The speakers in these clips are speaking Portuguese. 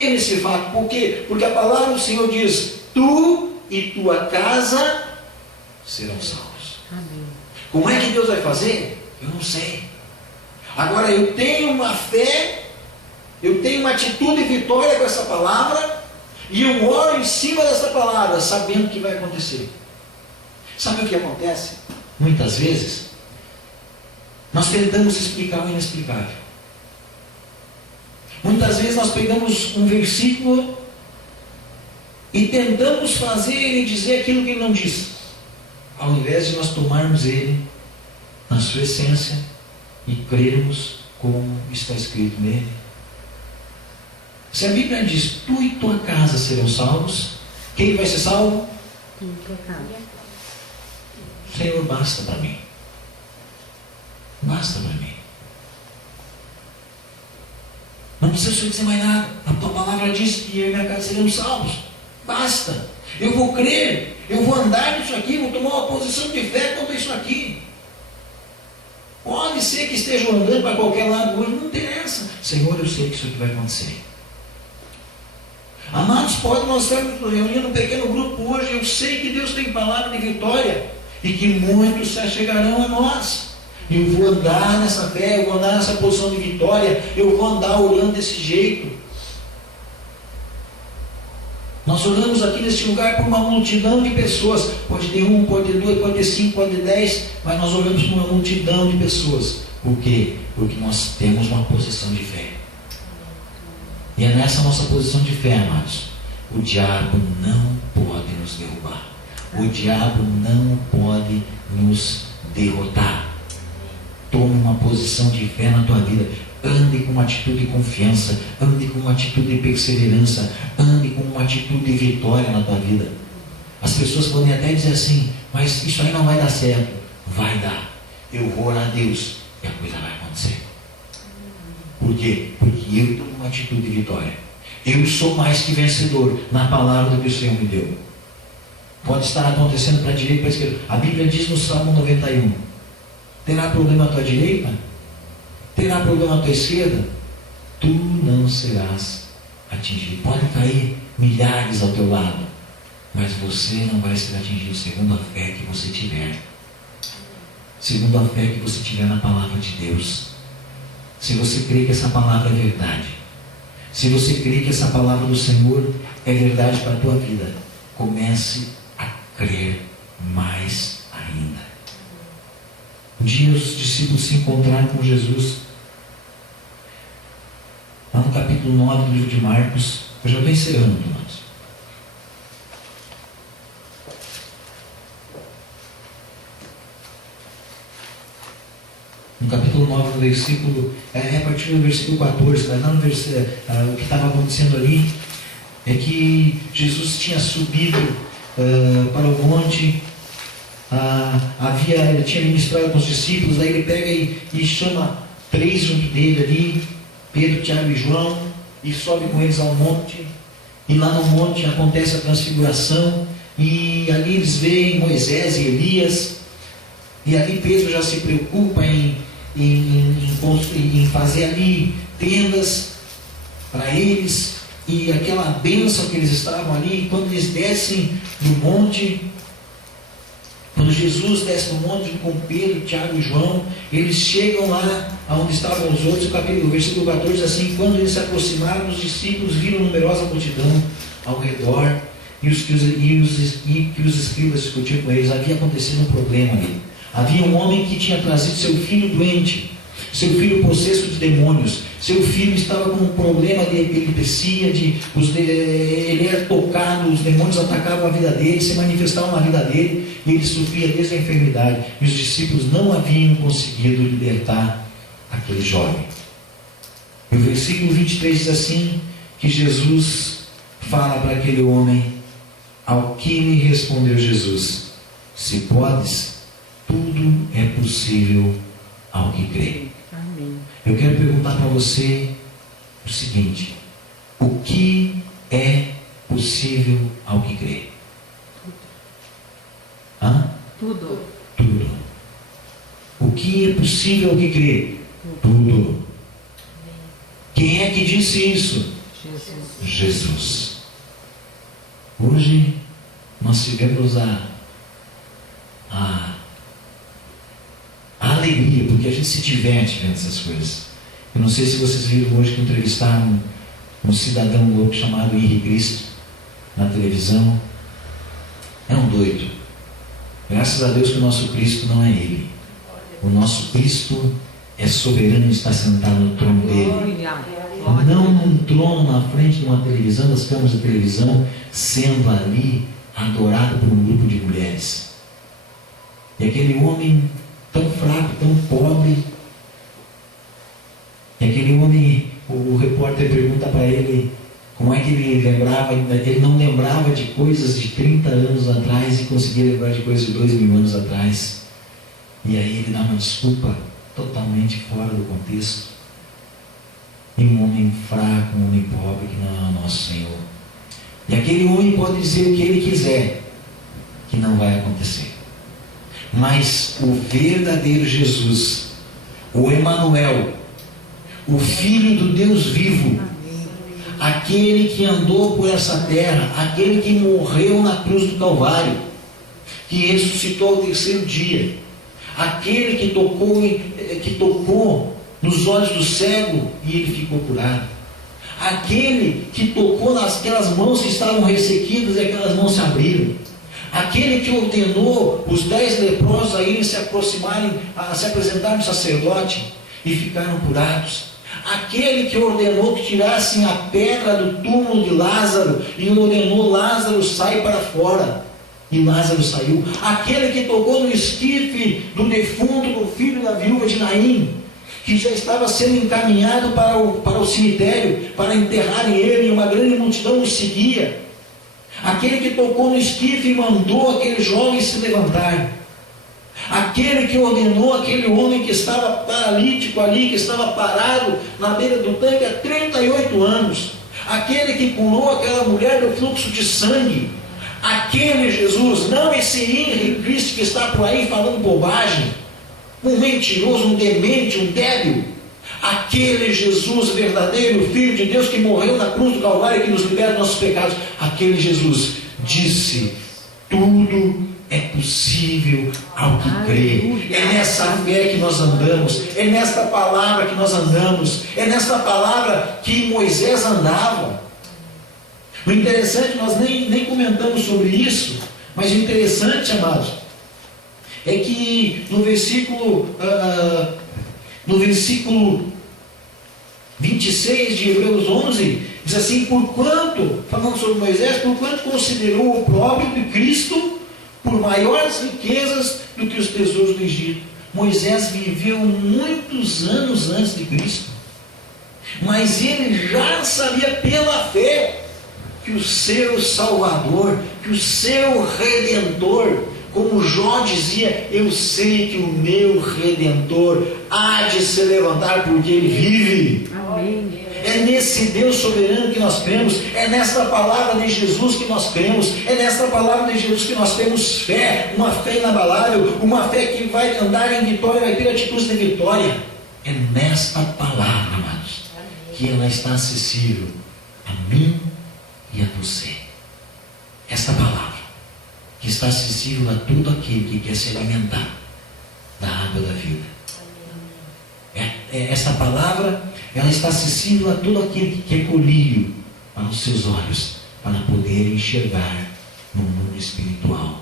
nesse fato. Por quê? Porque a palavra do Senhor diz: tu e tua casa serão salvos. Amém. Como é que Deus vai fazer? Eu não sei. Agora eu tenho uma fé, eu tenho uma atitude de vitória com essa palavra, e eu oro em cima dessa palavra, sabendo o que vai acontecer. Sabe o que acontece? Muitas vezes nós tentamos explicar o inexplicável. Muitas vezes nós pegamos um versículo e tentamos fazer ele dizer aquilo que ele não diz, ao invés de nós tomarmos ele na sua essência e crermos como está escrito nele. Se a Bíblia diz: tu e tua casa serão salvos, quem vai ser salvo? Tu e tua casa. Senhor, basta para mim. Basta para mim. Não precisa o Senhor dizer mais nada. A tua palavra diz que eu e minha casa seremos salvos. Basta. Eu vou crer. Eu vou andar nisso aqui. Vou tomar uma posição de fé quanto a isso aqui. Pode ser que estejam andando para qualquer lado hoje. Não interessa. Senhor, eu sei que isso aqui vai acontecer. Amados, pode nós estarmos reunindo um pequeno grupo hoje. Eu sei que Deus tem palavra de vitória. E que muitos se chegarão a nós. Eu vou andar nessa fé, eu vou andar nessa posição de vitória, eu vou andar orando desse jeito. Nós oramos aqui neste lugar por uma multidão de pessoas. Pode ter um, pode ter dois, pode ter cinco, pode ter 10, mas nós oramos por uma multidão de pessoas. Por quê? Porque nós temos uma posição de fé. E é nessa nossa posição de fé, amados, o diabo não pode nos derrubar. O diabo não pode nos derrotar. Tome uma posição de fé na tua vida. Ande com uma atitude de confiança. Ande com uma atitude de perseverança. Ande com uma atitude de vitória na tua vida. As pessoas podem até dizer assim: mas isso aí não vai dar certo. Vai dar. Eu vou orar a Deus e a coisa vai acontecer. Por quê? Porque eu tomo uma atitude de vitória. Eu sou mais que vencedor na palavra que o Senhor me deu. Pode estar acontecendo para a direita e para a esquerda. A Bíblia diz no Salmo 91: terá problema à tua direita? Terá problema à tua esquerda? Tu não serás atingido. Pode cair milhares ao teu lado, mas você não vai ser atingido segundo a fé que você tiver. Segundo a fé que você tiver na palavra de Deus. Se você crê que essa palavra é verdade, se você crê que essa palavra do Senhor é verdade para a tua vida, comece a crer mais ainda. Um dia os discípulos se encontraram com Jesus, lá no capítulo 9 do livro de Marcos. Eu já estou encerrando, irmãos. No capítulo 9, no versículo, a partir do versículo 14, mas lá no versículo, o que estava acontecendo ali é que Jesus tinha subido para o monte. Ele tinha ministrado com os discípulos. Aí ele pega e chama 3 junto dele ali, Pedro, Tiago e João, e sobe com eles ao monte. E lá no monte acontece a transfiguração, e ali eles veem Moisés e Elias. E ali Pedro já se preocupa em fazer ali tendas para eles, e aquela bênção que eles estavam ali. Quando eles descem do monte, quando Jesus desce no monte com Pedro, Tiago e João, eles chegam lá onde estavam os outros. O versículo 14 diz assim: quando eles se aproximaram, os discípulos viram numerosa multidão ao redor, e os escribas discutiam com eles. Havia acontecido um problema ali. Havia um homem que tinha trazido seu filho doente, seu filho possesso de demônios. Seu filho estava com um problema de epilepsia, ele era tocado, os demônios atacavam a vida dele, se manifestavam na vida dele, e ele sofria desde a enfermidade. E os discípulos não haviam conseguido libertar aquele jovem. E o versículo 23 diz assim, que Jesus fala para aquele homem: ao que lhe respondeu Jesus: se podes, tudo é possível ao que crê. Amém. Eu quero perguntar para você o seguinte: o que é possível ao que crê? Tudo. Tudo. O que é possível ao que crê? Tudo. Quem é que disse isso? Jesus. Hoje nós tivemos a alegria, porque a gente se diverte vendo essas coisas. Eu não sei se vocês viram hoje que entrevistaram um cidadão louco chamado Henrique Cristo na televisão. É um doido. Graças a Deus que o nosso Cristo não é ele. O nosso Cristo é soberano e está sentado no trono dele. Não num trono na frente de uma televisão, das câmeras de televisão, sendo ali adorado por um grupo de mulheres. E aquele homem tão fraco, tão pobre, e aquele homem, o repórter pergunta para ele como é que ele lembrava. Ele não lembrava de coisas de 30 anos atrás e conseguia lembrar de coisas de 2000 anos atrás. E aí ele dá uma desculpa totalmente fora do contexto. E um homem fraco, um homem pobre que não é o nosso Senhor. E aquele homem pode dizer o que ele quiser, que não vai acontecer. Mas o verdadeiro Jesus, o Emanuel, o Filho do Deus vivo, aquele que andou por essa terra, aquele que morreu na cruz do Calvário, que ressuscitou ao terceiro dia, aquele que tocou nos olhos do cego e ele ficou curado, aquele que tocou naquelas mãos que estavam ressequidas e aquelas mãos se abriram, aquele que ordenou os 10 leprosos a irem se aproximarem, a se apresentarem ao sacerdote e ficaram curados, aquele que ordenou que tirassem a pedra do túmulo de Lázaro e ordenou: Lázaro, sai para fora, e Lázaro saiu, aquele que tocou no esquife do defunto, do filho da viúva de Naim, que já estava sendo encaminhado para o cemitério, para enterrarem ele, e uma grande multidão o seguia, aquele que tocou no esquife e mandou aquele jovem se levantar, aquele que ordenou aquele homem que estava paralítico ali, que estava parado na beira do tanque há 38 anos, aquele que curou aquela mulher do fluxo de sangue, aquele Jesus, não esse Henrique Cristo que está por aí falando bobagem, um mentiroso, um demente, um débil, aquele Jesus verdadeiro, Filho de Deus, que morreu na cruz do Calvário e que nos libera dos nossos pecados, aquele Jesus disse: tudo é possível ao que crê. É nessa fé que nós andamos, é nesta palavra que nós andamos, é nesta palavra que Moisés andava. O interessante, nós nem comentamos sobre isso, mas o interessante, amados, é que no versículo 26 de Hebreus 11, diz assim: porquanto, falando sobre Moisés, porquanto considerou o próprio de Cristo por maiores riquezas do que os tesouros do Egito. Moisés viveu muitos anos antes de Cristo, mas ele já sabia pela fé que o seu Salvador, que o seu Redentor, como Jó dizia: eu sei que o meu Redentor há de se levantar, porque ele vive. Amém. É nesse Deus soberano que nós cremos, é nesta palavra de Jesus que nós cremos, é nesta palavra de Jesus que nós temos fé, uma fé inabalável, uma fé que vai andar em vitória, vai ter atitudes de vitória. É nesta palavra, amados, que ela está acessível a mim e a você. Esta palavra que está acessível a todo aquele que quer se alimentar da água da vida. Esta palavra, ela está acessível a todo aquele que quer colírio para os seus olhos, para poder enxergar no mundo espiritual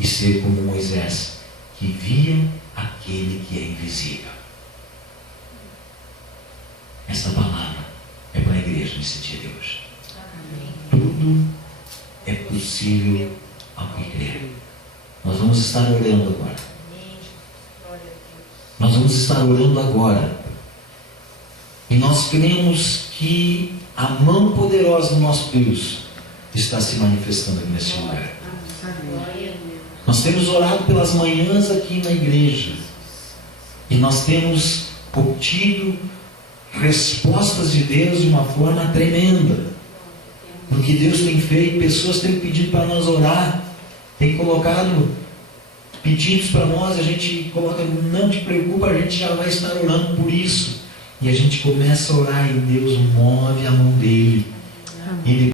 e ser como Moisés, que via aquele que é invisível. Esta palavra é para a igreja nesse dia de hoje. Tudo é possível ao que crer. Nós vamos estar orando agora. Nós vamos estar orando agora. E nós cremos que a mão poderosa do nosso Deus está se manifestando aqui nesse lugar. Nós temos orado pelas manhãs aqui na igreja. E nós temos obtido respostas de Deus de uma forma tremenda. No que Deus tem feito, pessoas têm pedido para nós orar, têm colocado pedidos para nós, a gente coloca: não te preocupa, a gente já vai estar orando por isso. E a gente começa a orar e Deus move a mão dele. Amém. E